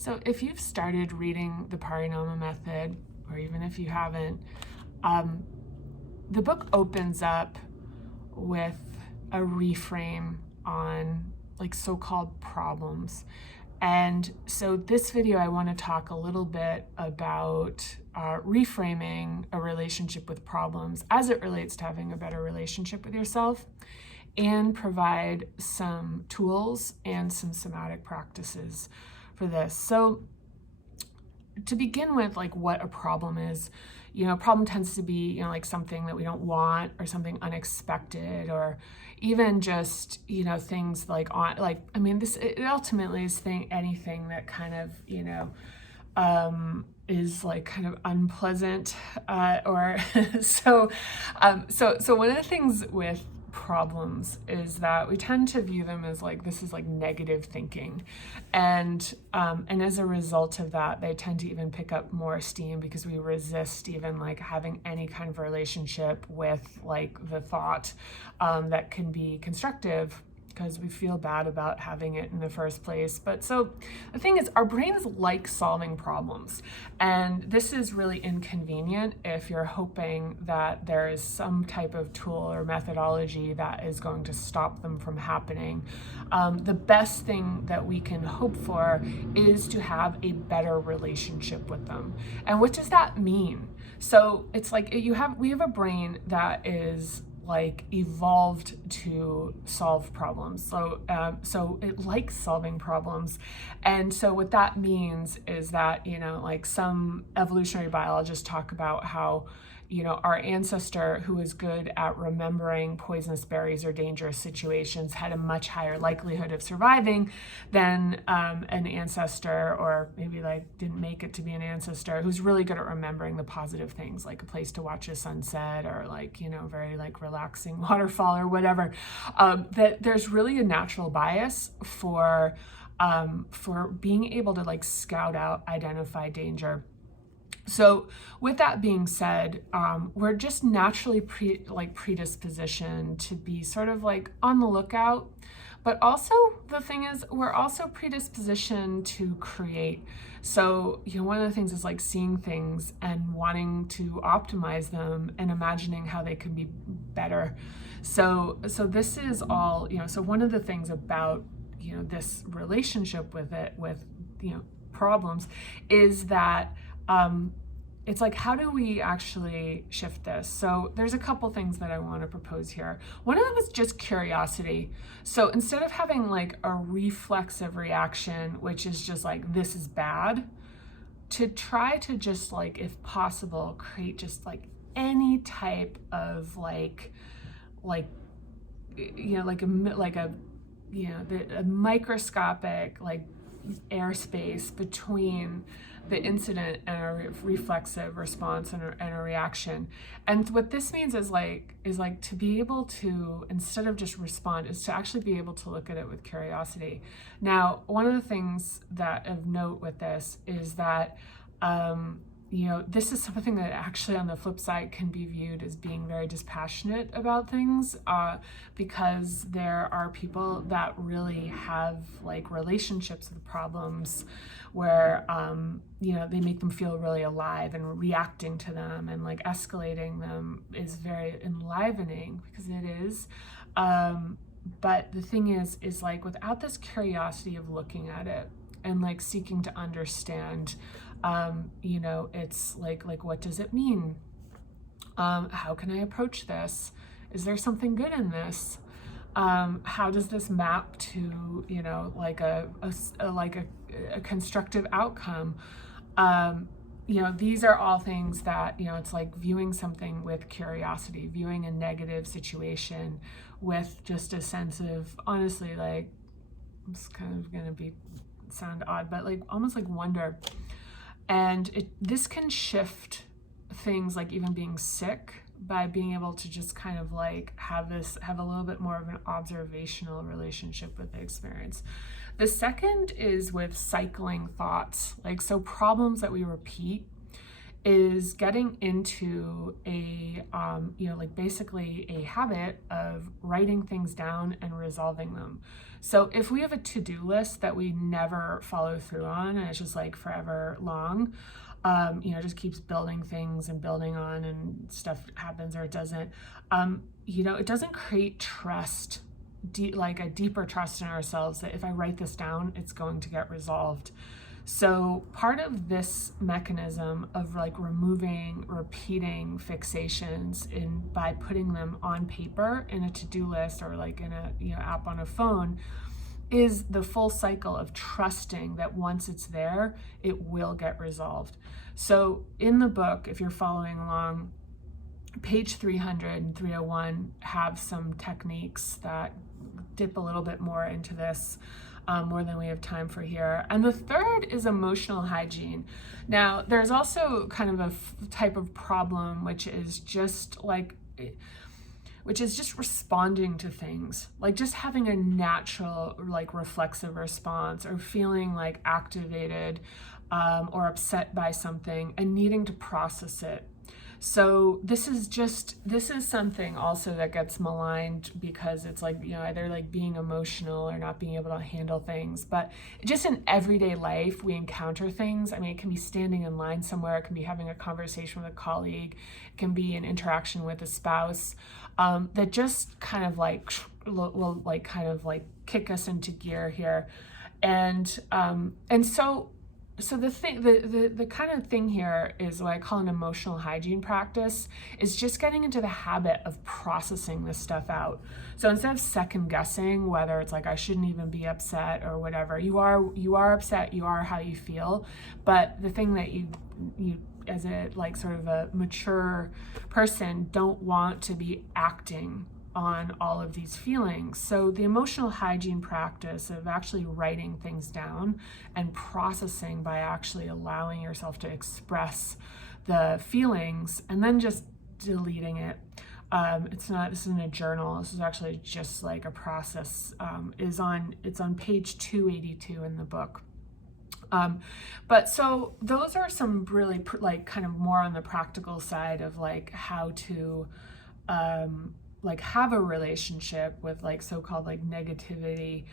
So if you've started reading the Parinama Method, or even if you haven't, the book opens up with a reframe on like so-called problems. And so this video, I want to talk a little bit about reframing a relationship with problems as it relates to having a better relationship with yourself, and provide some tools and some somatic practices for this. So to begin with, like what a problem is, a problem tends to be, like something that we don't want or something unexpected, or even just, things like it ultimately is anything that kind of, is like kind of unpleasant, or so one of the things with problems is that we tend to view them as like this is like negative thinking, and as a result of that, they tend to even pick up more steam because we resist even like having any kind of relationship with like the thought that can be constructive, because we feel bad about having it in the first place. But so the thing is, our brains like solving problems, and this is really inconvenient if you're hoping that there is some type of tool or methodology that is going to stop them from happening. The best thing that we can hope for is to have a better relationship with them. And what does that mean? So it's like we have a brain that is like evolved to solve problems. So it likes solving problems. And so what that means is that, like some evolutionary biologists talk about how, our ancestor who was good at remembering poisonous berries or dangerous situations had a much higher likelihood of surviving than an ancestor, or maybe like didn't make it to be an ancestor, who's really good at remembering the positive things, like a place to watch a sunset, or like, very like relaxing waterfall or whatever. That there's really a natural bias for being able to like scout out, identify danger. So with that being said, we're just naturally predispositioned to be sort of like on the lookout, but also the thing is we're also predispositioned to create. So, one of the things is like seeing things and wanting to optimize them and imagining how they could be better. So this is all, so one of the things about, this relationship with problems is that, it's like, how do we actually shift this? So there's a couple things that I want to propose here. One of them is just curiosity. So instead of having like a reflexive reaction, which is just like, this is bad, to try to just like, if possible, create just like any type of a microscopic like airspace between the incident and a reflexive response and a reaction. And what this means is like to be able to, instead of just respond, is to actually be able to look at it with curiosity. Now, one of the things that of note with this is that this is something that actually on the flip side can be viewed as being very dispassionate about things, because there are people that really have like relationships with problems where, they make them feel really alive, and reacting to them and like escalating them is very enlivening, because it is. But the thing is like without this curiosity of looking at it and like seeking to understand, it's like, what does it mean? How can I approach this? Is there something good in this? How does this map to, like a constructive outcome? These are all things that, it's like viewing something with curiosity, viewing a negative situation with just a sense of, honestly, like, it's kind of going to sound odd, but like almost like wonder. And this can shift things like even being sick, by being able to just kind of like have a little bit more of an observational relationship with the experience. The second is with cycling thoughts. Like, so problems that we repeat is getting into a, like basically a habit of writing things down and resolving them. So if we have a to-do list that we never follow through on, and it's just like forever long, just keeps building things and building on, and stuff happens or it doesn't, it doesn't create trust, like a deeper trust in ourselves that if I write this down, it's going to get resolved. So part of this mechanism of like removing repeating fixations by putting them on paper in a to-do list or like in a app on a phone is the full cycle of trusting that once it's there, it will get resolved. So in the book, if you're following along, page 300 and 301 have some techniques that dip a little bit more into this, more than we have time for here. And the third is emotional hygiene. Now, there's also kind of a type of problem, which is just responding to things, like just having a natural, like reflexive response, or feeling like activated or upset by something and needing to process it. So this is something also that gets maligned because it's like, either like being emotional or not being able to handle things. But just in everyday life, we encounter things. I mean, it can be standing in line somewhere, it can be having a conversation with a colleague, it can be an interaction with a spouse, that just kind of like will like kind of like kick us into gear here. And so the kind of thing here is what I call an emotional hygiene practice, is just getting into the habit of processing this stuff out. So instead of second guessing whether it's like I shouldn't even be upset or whatever, you are upset, you are how you feel, but the thing that you as a like sort of a mature person don't want to be acting on all of these feelings. So the emotional hygiene practice of actually writing things down and processing by actually allowing yourself to express the feelings and then just deleting it. This isn't a journal, this is actually just like a process, it's on page 282 in the book. But so those are some really like kind of more on the practical side of like how to like have a relationship with like so-called like negativity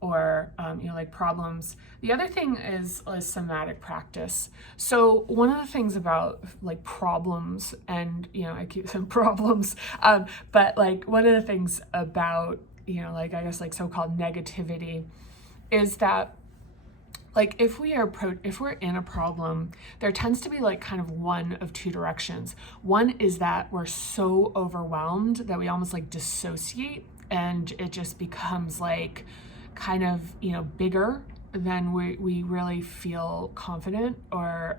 or like problems. The other thing is somatic practice. So one of the things about like problems, and I keep saying problems, but like one of the things about like I guess like so-called negativity is that like if we're in a problem, there tends to be like kind of one of two directions. One is that we're so overwhelmed that we almost like dissociate, and it just becomes like kind of bigger than we really feel confident or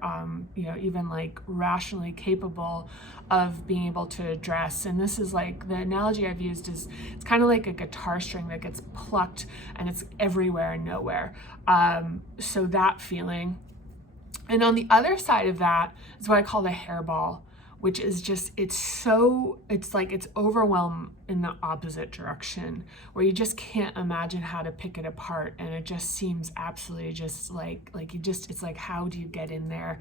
even like rationally capable of being able to address. And this is like the analogy I've used is it's kind of like a guitar string that gets plucked and it's everywhere and nowhere. So that feeling. And on the other side of that is what I call the hairball, which is just, it's like it's overwhelmed in the opposite direction, where you just can't imagine how to pick it apart. And it just seems absolutely just like it's like, how do you get in there?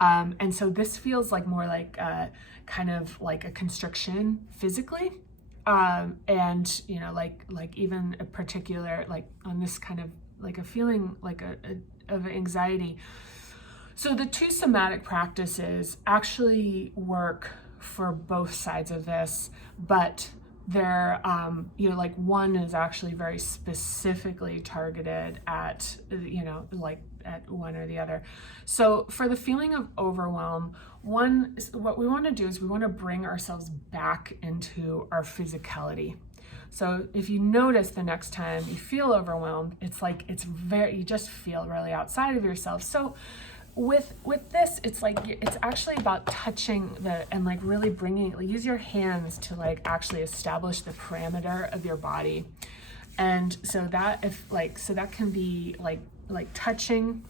And so this feels like more like kind of like a constriction physically. And like even a particular, like on this kind of like a feeling like of anxiety. So the two somatic practices actually work for both sides of this, but they're, like one is actually very specifically targeted at, like at one or the other. So for the feeling of overwhelm, what we want to do is we want to bring ourselves back into our physicality. So if you notice the next time you feel overwhelmed, it's like you just feel really outside of yourself. So with this, it's like it's actually about touching and like really use your hands to like actually establish the parameter of your body. And so that that can be like touching,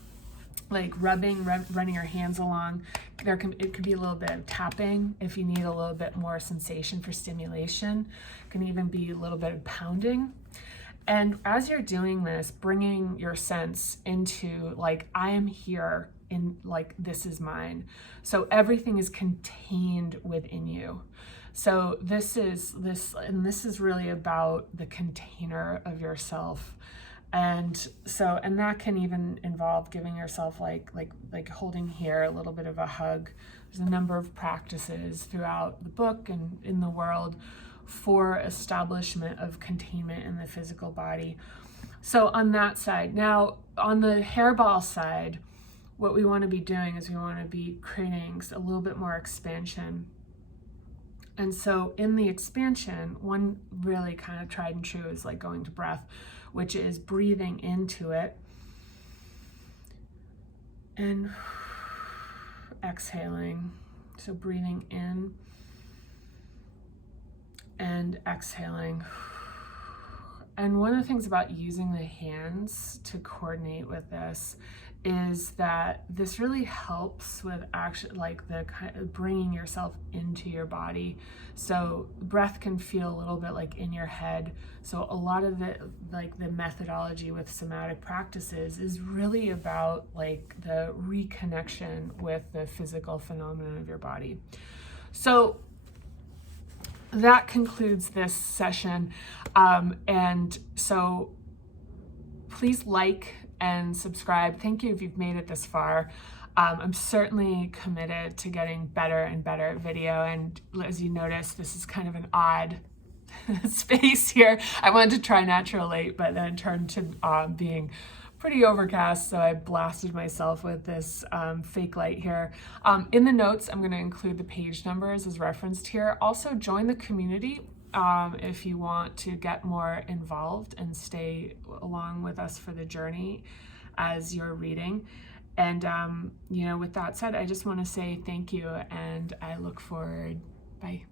like rubbing, running your hands along. It could be a little bit of tapping if you need a little bit more sensation for stimulation. It can even be a little bit of pounding. And as you're doing this, bringing your sense into like, I am here in like, this is mine. So everything is contained within you. So this is really about the container of yourself. And so, and that can even involve giving yourself like holding here a little bit of a hug. There's a number of practices throughout the book and in the world for establishment of containment in the physical body. So on that side, now on the hairball side, what we want to be doing is we want to be creating a little bit more expansion. And so in the expansion, one really kind of tried and true is like going to breath, which is breathing into it and exhaling. So breathing in and exhaling. And one of the things about using the hands to coordinate with this is that this really helps with actually like the kind of bringing yourself into your body. So breath can feel a little bit like in your head. So a lot of the methodology with somatic practices is really about like the reconnection with the physical phenomenon of your body. So that concludes this session. And so please like and subscribe. Thank you if you've made it this far. I'm certainly committed to getting better and better at video. And as you notice, this is kind of an odd space here. I wanted to try natural light, but then it turned to being pretty overcast, so I blasted myself with this fake light here. In the notes, I'm going to include the page numbers as referenced here. Also, join the community if you want to get more involved and stay along with us for the journey as you're reading. And, with that said, I just want to say thank you, and I look forward. Bye.